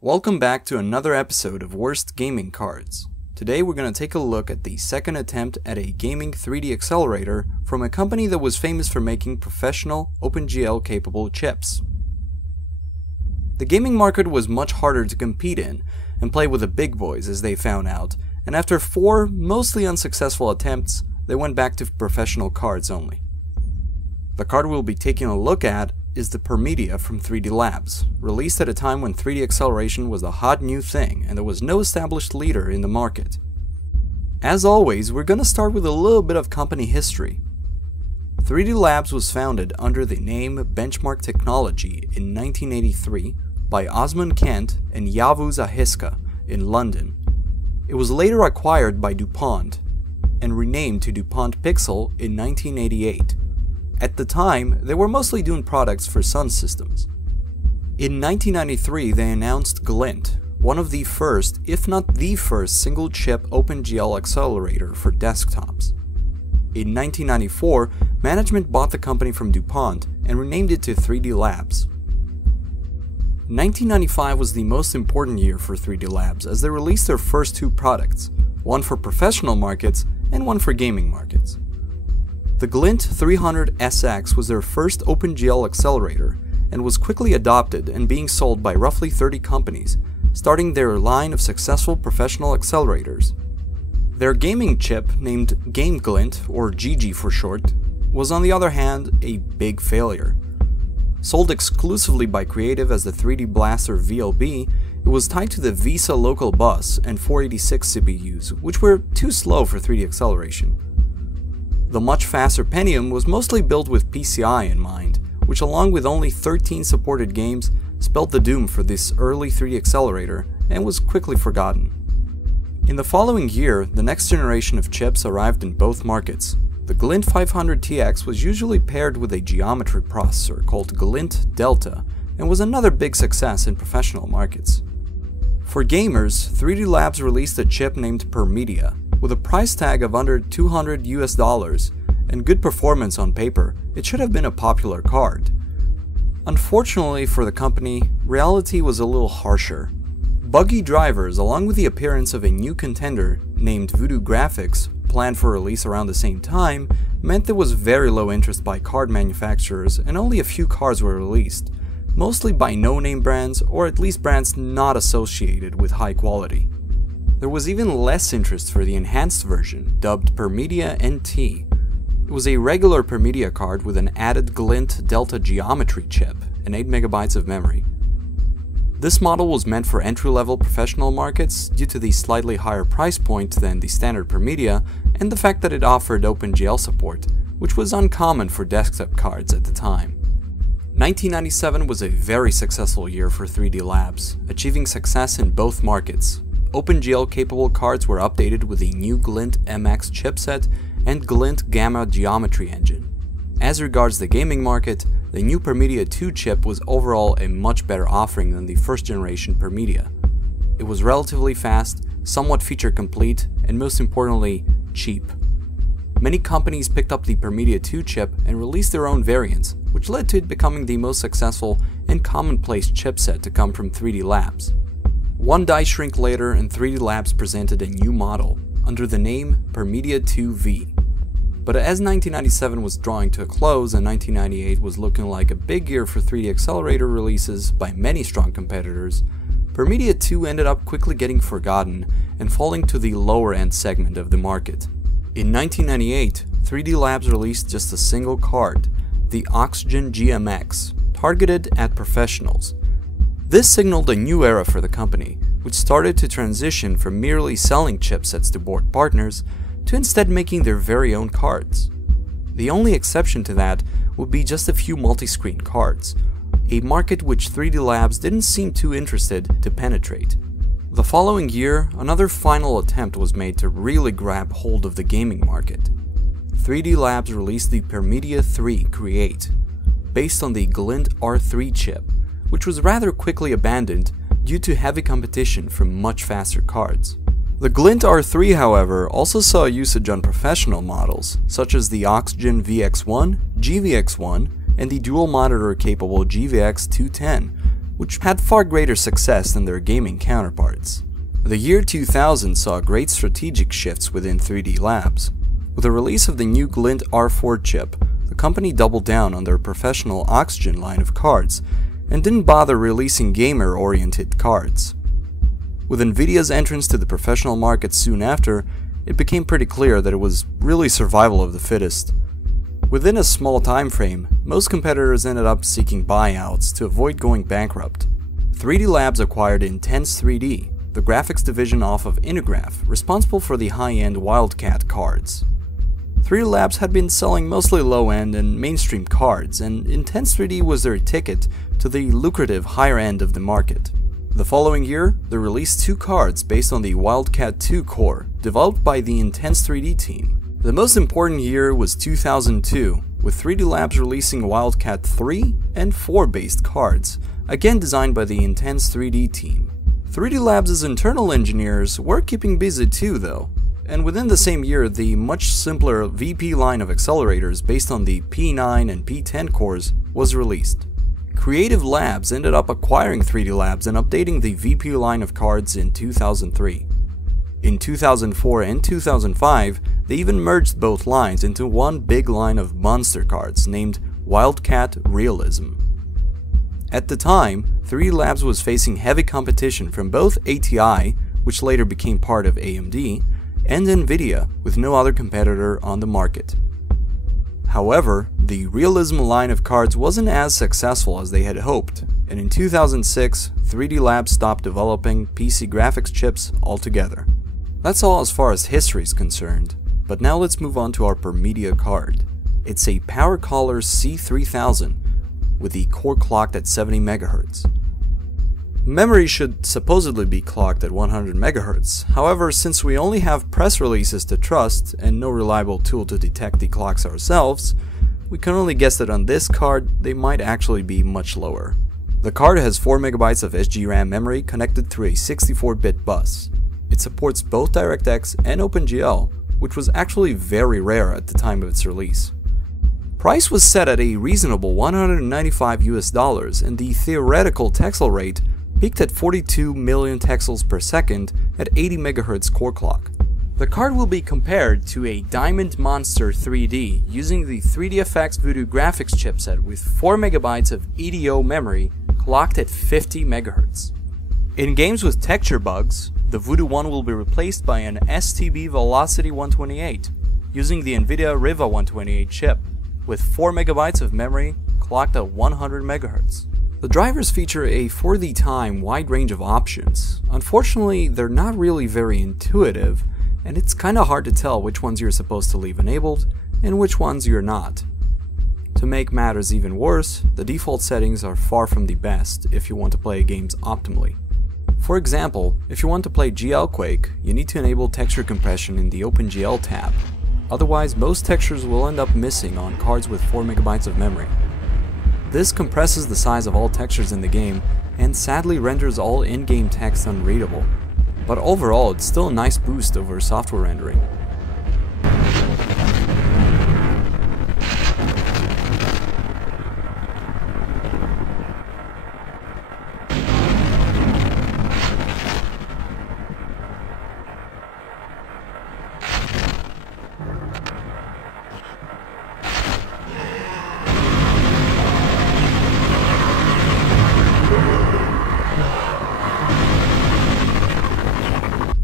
Welcome back to another episode of Worst Gaming Cards. Today we're going to take a look at the second attempt at a gaming 3D accelerator from a company that was famous for making professional OpenGL capable chips. The gaming market was much harder to compete in and play with the big boys as they found out, and after 4 mostly unsuccessful attempts, they went back to professional cards only. The card we'll be taking a look at is the Permedia from 3Dlabs, released at a time when 3D acceleration was the hot new thing and there was no established leader in the market. As always, we're gonna start with a little bit of company history. 3Dlabs was founded under the name Benchmark Technology in 1983 by Osmon Kent and Yavuz Ahiska in London. It was later acquired by DuPont and renamed to DuPont Pixel in 1988. At the time, they were mostly doing products for Sun systems. In 1993, they announced Glint, one of the first, if not the first, single-chip OpenGL accelerator for desktops. In 1994, management bought the company from DuPont and renamed it to 3Dlabs. 1995 was the most important year for 3Dlabs as they released their first 2 products, one for professional markets and one for gaming markets. The Glint 300SX was their first OpenGL accelerator and was quickly adopted and being sold by roughly 30 companies, starting their line of successful professional accelerators. Their gaming chip, named GameGlint, or GiGi for short, was on the other hand a big failure. Sold exclusively by Creative as the 3D Blaster VLB, it was tied to the Visa local bus and 486 CPUs, which were too slow for 3D acceleration. The much faster Pentium was mostly built with PCI in mind, which along with only 13 supported games spelled the doom for this early 3D accelerator and was quickly forgotten. In the following year, the next generation of chips arrived in both markets. The Glint 500TX was usually paired with a geometry processor called Glint Delta and was another big success in professional markets. For gamers, 3Dlabs released a chip named Permedia. With a price tag of under $200 and good performance on paper, it should have been a popular card. Unfortunately for the company, reality was a little harsher. Buggy drivers, along with the appearance of a new contender named Voodoo Graphics, planned for release around the same time, meant there was very low interest by card manufacturers and only a few cards were released, mostly by no-name brands or at least brands not associated with high quality. There was even less interest for the enhanced version, dubbed Permedia NT. It was a regular Permedia card with an added Glint Delta geometry chip and 8 MB of memory. This model was meant for entry-level professional markets due to the slightly higher price point than the standard Permedia and the fact that it offered OpenGL support, which was uncommon for desktop cards at the time. 1997 was a very successful year for 3Dlabs, achieving success in both markets. OpenGL capable cards were updated with the new Glint MX chipset and Glint Gamma geometry engine. As regards the gaming market, the new Permedia 2 chip was overall a much better offering than the first generation Permedia. It was relatively fast, somewhat feature complete, and most importantly, cheap. Many companies picked up the Permedia 2 chip and released their own variants, which led to it becoming the most successful and commonplace chipset to come from 3Dlabs. One die shrink later and 3Dlabs presented a new model, under the name Permedia 2V. But as 1997 was drawing to a close and 1998 was looking like a big year for 3D accelerator releases by many strong competitors, Permedia 2 ended up quickly getting forgotten and falling to the lower end segment of the market. In 1998, 3Dlabs released just a single card, the Oxygen GMX, targeted at professionals. This signaled a new era for the company, which started to transition from merely selling chipsets to board partners to instead making their very own cards. The only exception to that would be just a few multi-screen cards, a market which 3Dlabs didn't seem too interested to penetrate. The following year, another final attempt was made to really grab hold of the gaming market. 3Dlabs released the Permedia 3 Create, based on the Glint R3 chip, which was rather quickly abandoned due to heavy competition from much faster cards. The Glint R3, however, also saw usage on professional models, such as the Oxygen VX1, GVX1, and the dual monitor capable GVX210, which had far greater success than their gaming counterparts. The year 2000 saw great strategic shifts within 3Dlabs. With the release of the new Glint R4 chip, the company doubled down on their professional Oxygen line of cards and didn't bother releasing gamer-oriented cards. With Nvidia's entrance to the professional market soon after, it became pretty clear that it was really survival of the fittest. Within a small time frame, most competitors ended up seeking buyouts to avoid going bankrupt. 3Dlabs acquired Intense 3D, the graphics division off of Intergraph, responsible for the high-end Wildcat cards. 3Dlabs had been selling mostly low-end and mainstream cards, and Intense 3D was their ticket to the lucrative higher end of the market. The following year, they released 2 cards based on the Wildcat 2 core, developed by the Intense 3D team. The most important year was 2002, with 3Dlabs releasing Wildcat 3 and 4 based cards, again designed by the Intense 3D team. 3Dlabs' internal engineers were keeping busy too though, and within the same year the much simpler VP line of accelerators based on the P9 and P10 cores was released. Creative Labs ended up acquiring 3Dlabs and updating the VP line of cards in 2003. In 2004 and 2005, they even merged both lines into one big line of monster cards named Wildcat Realism. At the time, 3Dlabs was facing heavy competition from both ATI, which later became part of AMD, and Nvidia, with no other competitor on the market. However, the Realism line of cards wasn't as successful as they had hoped, and in 2006, 3Dlabs stopped developing PC graphics chips altogether. That's all as far as history is concerned, but now let's move on to our Permedia card. It's a Power Caller C3000 with the core clocked at 70 MHz. Memory should supposedly be clocked at 100 MHz, however, since we only have press releases to trust and no reliable tool to detect the clocks ourselves, we can only guess that on this card they might actually be much lower. The card has 4 MB of SGRAM memory connected through a 64-bit bus. It supports both DirectX and OpenGL, which was actually very rare at the time of its release. Price was set at a reasonable $195 and the theoretical texel rate peaked at 42 million texels per second at 80 MHz core clock. The card will be compared to a Diamond Monster 3D using the 3DFX Voodoo graphics chipset with 4 MB of EDO memory clocked at 50 MHz. In games with texture bugs, the Voodoo 1 will be replaced by an STB Velocity 128 using the NVIDIA Riva 128 chip with 4 MB of memory clocked at 100 MHz. The drivers feature a for the time wide range of options. Unfortunately, they're not really very intuitive, and it's kinda hard to tell which ones you're supposed to leave enabled and which ones you're not. To make matters even worse, the default settings are far from the best if you want to play games optimally. For example, if you want to play GLQuake, you need to enable texture compression in the OpenGL tab. Otherwise, most textures will end up missing on cards with 4 MB of memory. This compresses the size of all textures in the game and sadly renders all in-game text unreadable. But overall, it's still a nice boost over software rendering.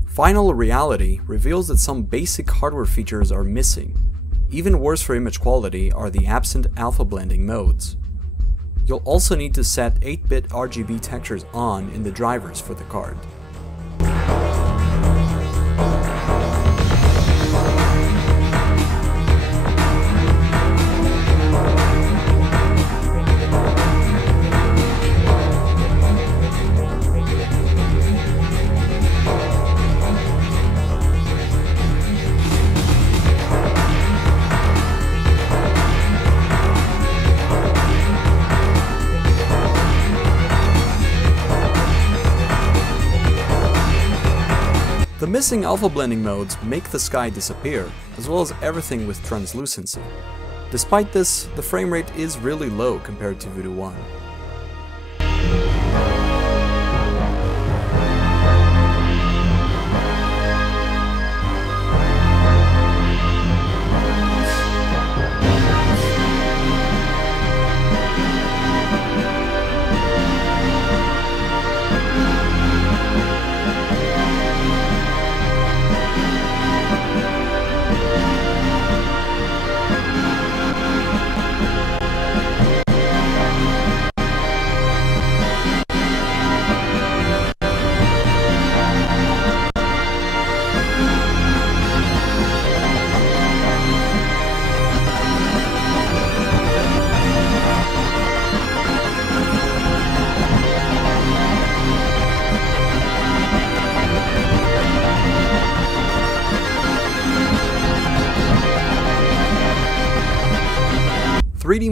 Final Reality reveals that some basic hardware features are missing. Even worse for image quality are the absent alpha blending modes. You'll also need to set 8-bit RGB textures on in the drivers for the card. The missing alpha blending modes make the sky disappear, as well as everything with translucency. Despite this, the frame rate is really low compared to Voodoo 1.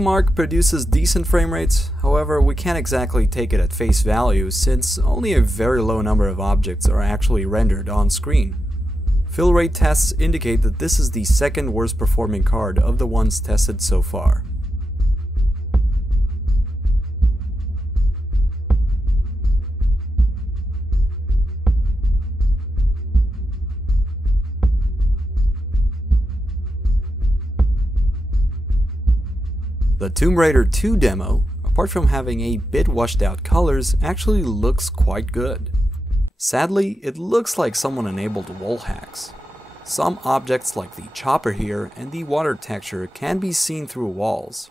mark produces decent frame rates, however we can't exactly take it at face value since only a very low number of objects are actually rendered on screen. Fill rate tests indicate that this is the second worst performing card of the ones tested so far. The Tomb Raider 2 demo, apart from having a bit washed out colors, actually looks quite good. Sadly, it looks like someone enabled wall hacks. Some objects like the chopper here and the water texture can be seen through walls.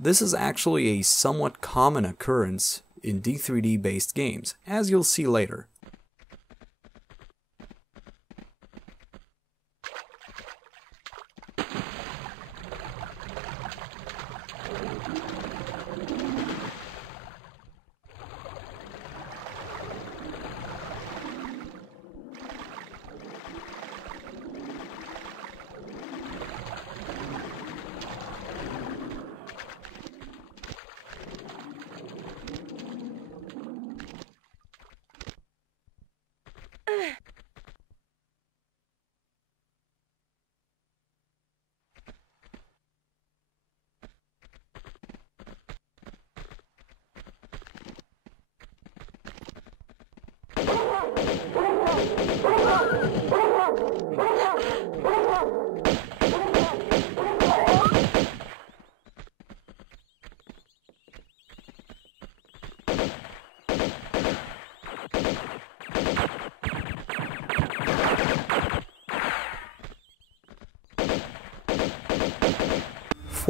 This is actually a somewhat common occurrence in D3D based games, as you'll see later.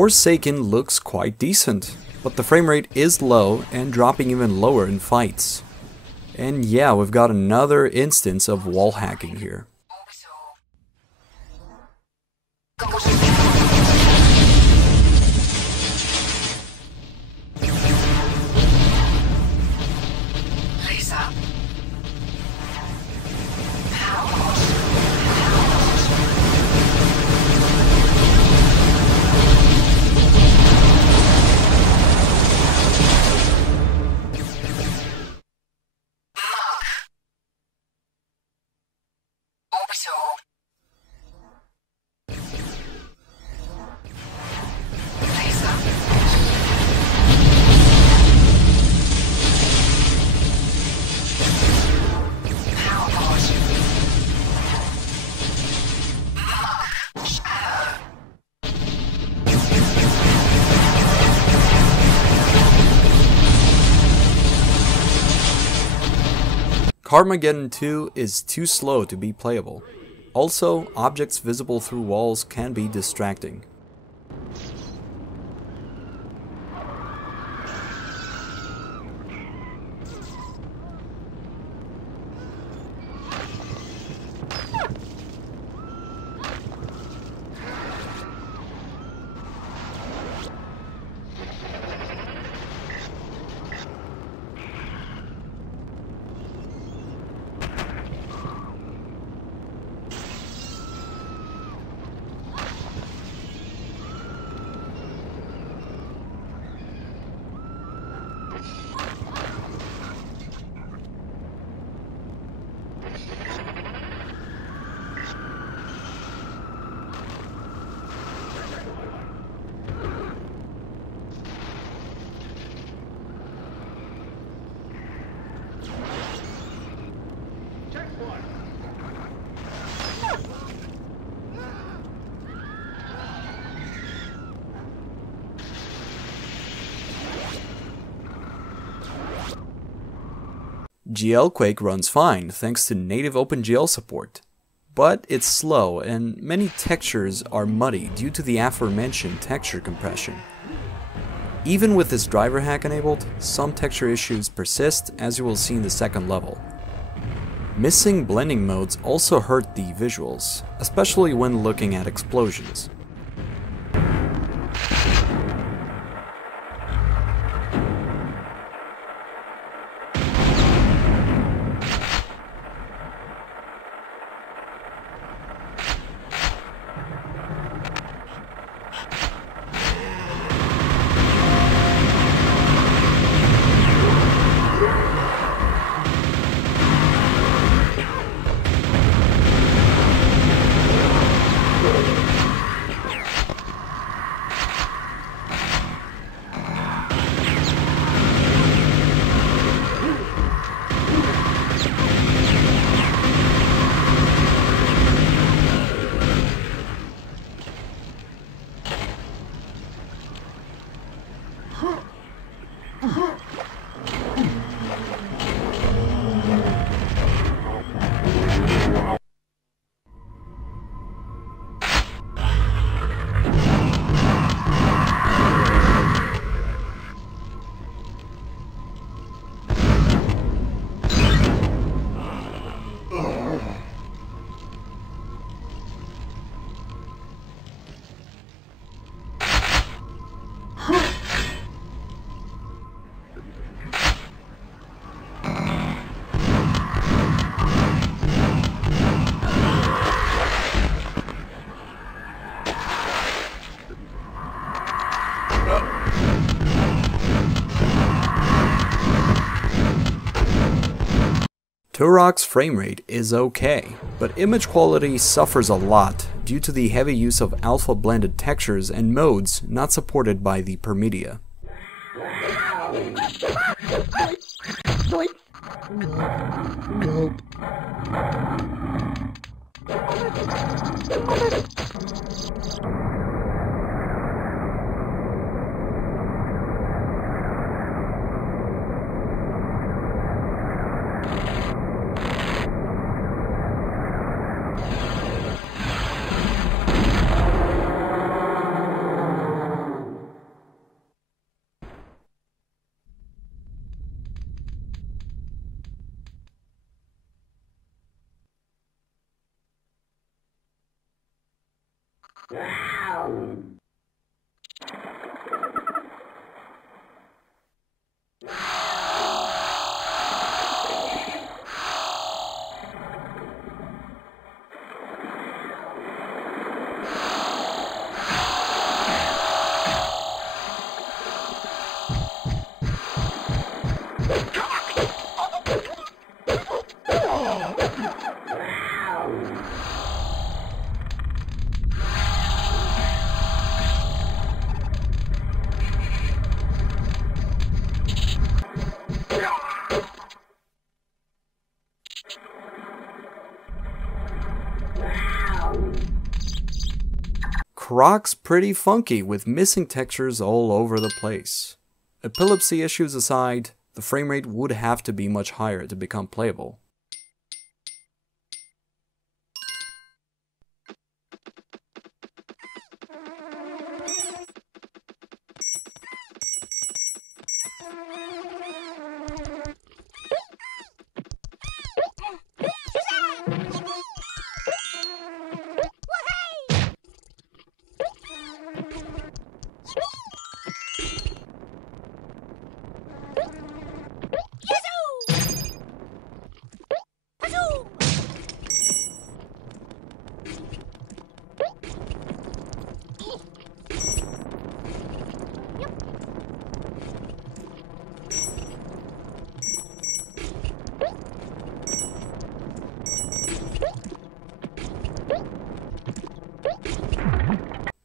Forsaken looks quite decent, but the frame rate is low and dropping even lower in fights. And yeah, we've got another instance of wall hacking here. Carmageddon 2 is too slow to be playable. Also, objects visible through walls can be distracting. GLQuake runs fine thanks to native OpenGL support, but it's slow and many textures are muddy due to the aforementioned texture compression. Even with this driver hack enabled, some texture issues persist, as you will see in the second level. Missing blending modes also hurt the visuals, especially when looking at explosions. Turok's frame rate is okay, but image quality suffers a lot due to the heavy use of alpha blended textures and modes not supported by the Permedia. Croc's pretty funky with missing textures all over the place. Epilepsy issues aside, the frame rate would have to be much higher to become playable.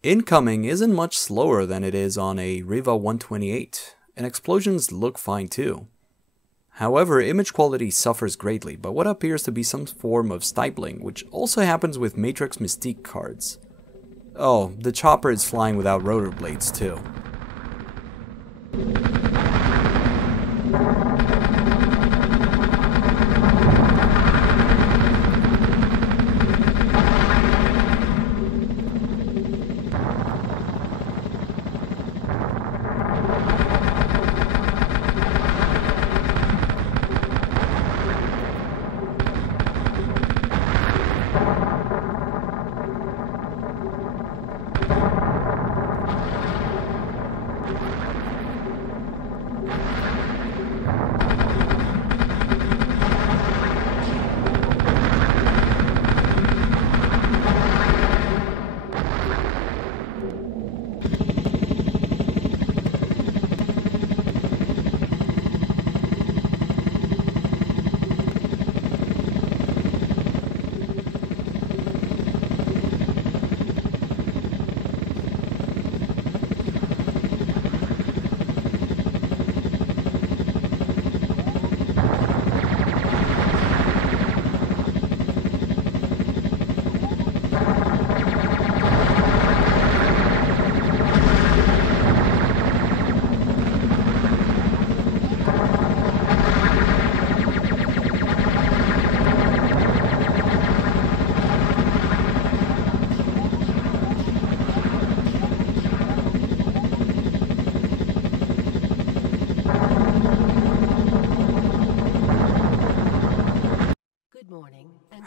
Incoming isn't much slower than it is on a Riva 128, and explosions look fine too. However, image quality suffers greatly by what appears to be some form of stippling, which also happens with Matrix Mystique cards. Oh, the chopper is flying without rotor blades too.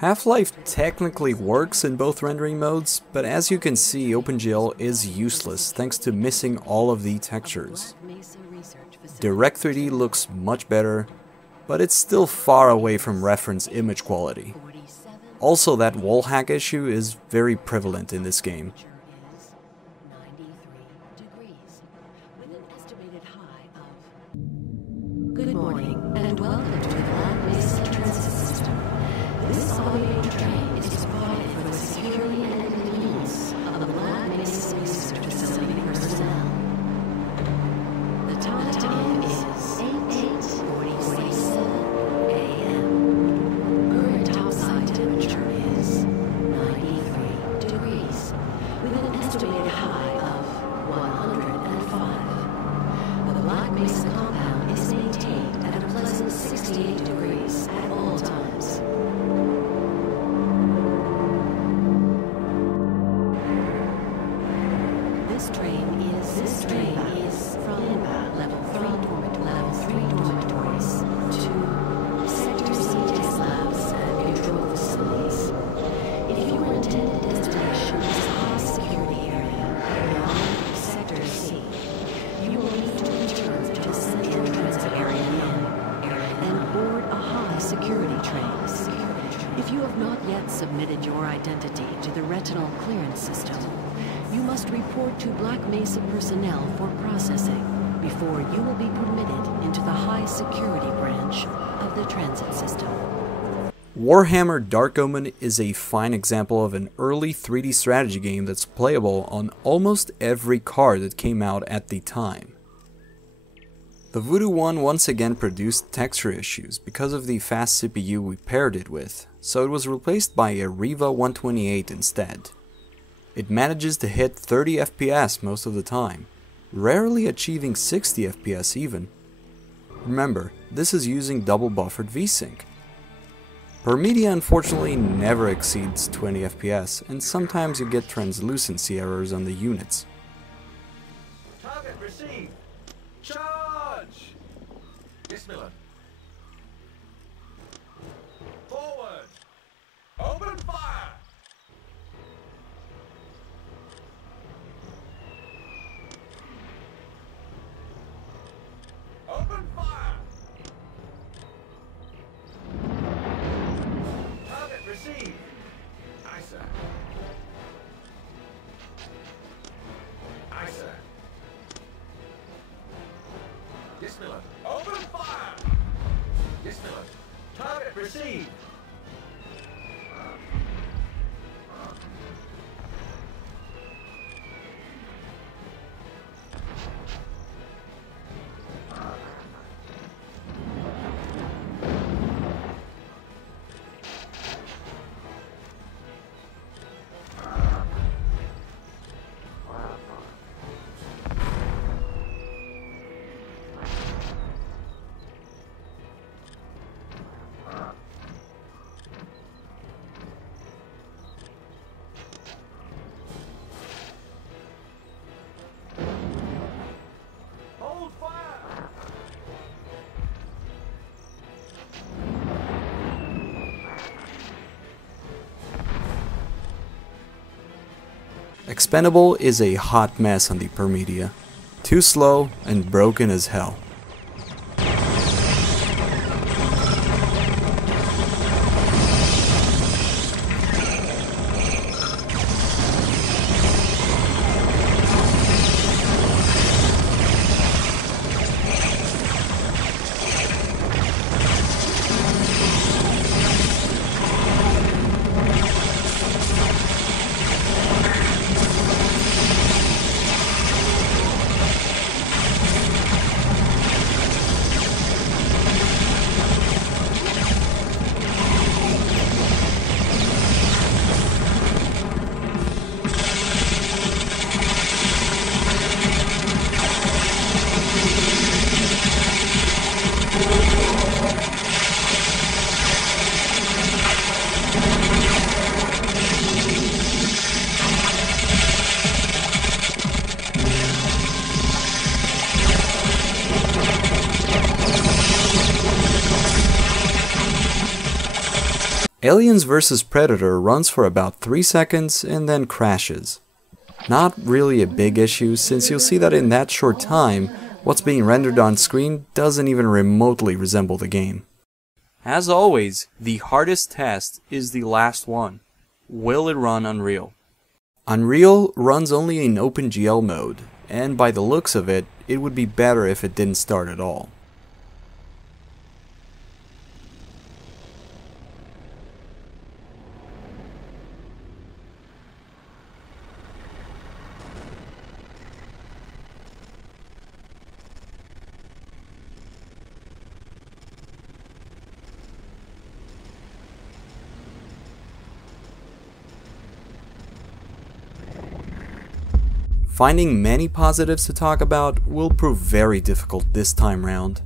Half-Life technically works in both rendering modes, but as you can see, OpenGL is useless thanks to missing all of the textures. Direct 3D looks much better, but it's still far away from reference image quality. Also, that wall hack issue is very prevalent in this game. Good morning, and welcome to the Transit System. trace. If you have not yet submitted your identity to the retinal clearance system, you must report to Black Mesa personnel for processing before you will be permitted into the high security branch of the transit system. Warhammer Dark Omen is a fine example of an early 3D strategy game that's playable on almost every card that came out at the time. The Voodoo one once again produced texture issues because of the fast CPU we paired it with, so it was replaced by a Riva 128 instead. It manages to hit 30 FPS most of the time, rarely achieving 60 FPS even. Remember, this is using double buffered VSync. Permedia unfortunately never exceeds 20 FPS, and sometimes you get translucency errors on the units. Target received. Charge! Bismillah. Forward. Open fire! Open fire! Target received. Aye, sir. Aye, sir. Bismillah. Open fire! Bismillah. Target received. Hold fire! Expendable is a hot mess on the Permedia, too slow and broken as hell. Aliens vs Predator runs for about 3 seconds and then crashes. Not really a big issue, since you'll see that in that short time, what's being rendered on screen doesn't even remotely resemble the game. As always, the hardest test is the last one. Will it run Unreal? Unreal runs only in OpenGL mode, and by the looks of it, it would be better if it didn't start at all. Finding many positives to talk about will prove very difficult this time round.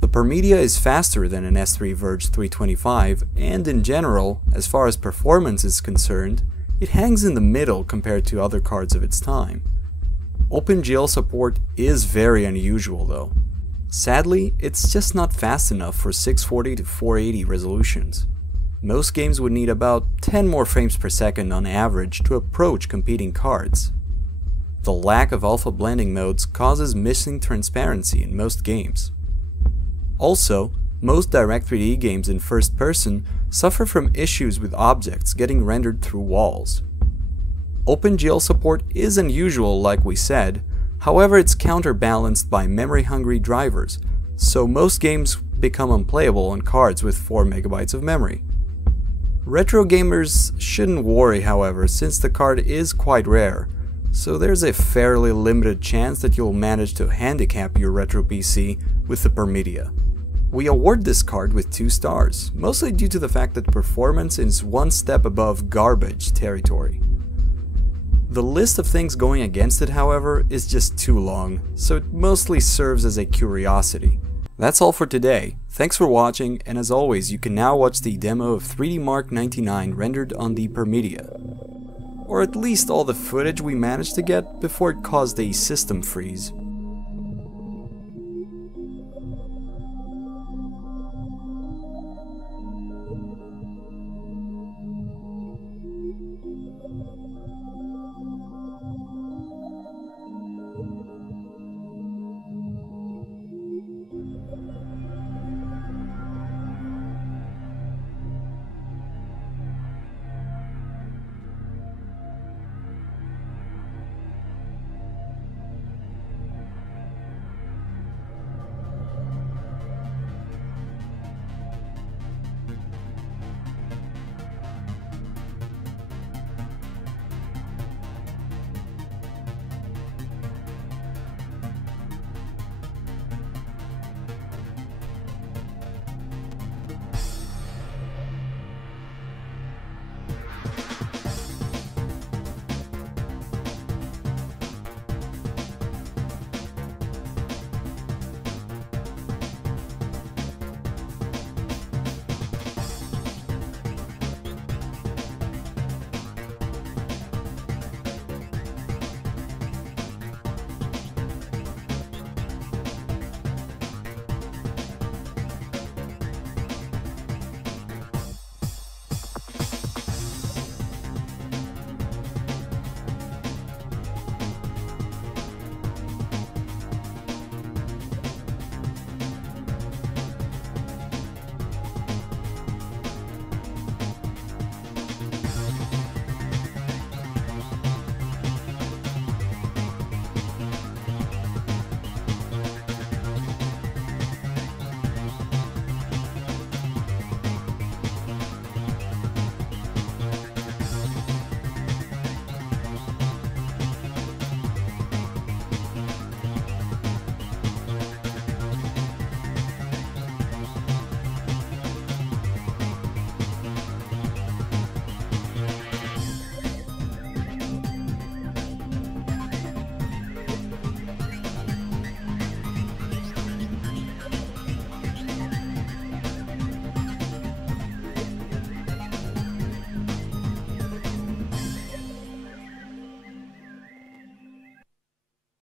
The Permedia is faster than an S3 Verge 325, and in general, as far as performance is concerned, it hangs in the middle compared to other cards of its time. OpenGL support is very unusual though. Sadly, it's just not fast enough for 640 to 480 resolutions. Most games would need about 10 more frames per second on average to approach competing cards. The lack of alpha blending modes causes missing transparency in most games. Also, Most Direct3D games in first person suffer from issues with objects getting rendered through walls. OpenGL support is unusual, like we said, however it's counterbalanced by memory-hungry drivers, so most games become unplayable on cards with 4 MB of memory. Retro gamers shouldn't worry, however, since the card is quite rare, so there's a fairly limited chance that you'll manage to handicap your retro PC with the Permedia. We award this card with 2 stars, mostly due to the fact that performance is one step above garbage territory. The list of things going against it, however, is just too long, so it mostly serves as a curiosity. That's all for today. Thanks for watching, and as always, you can now watch the demo of 3D Mark 99 rendered on the Permedia. Or at least all the footage we managed to get before it caused a system freeze.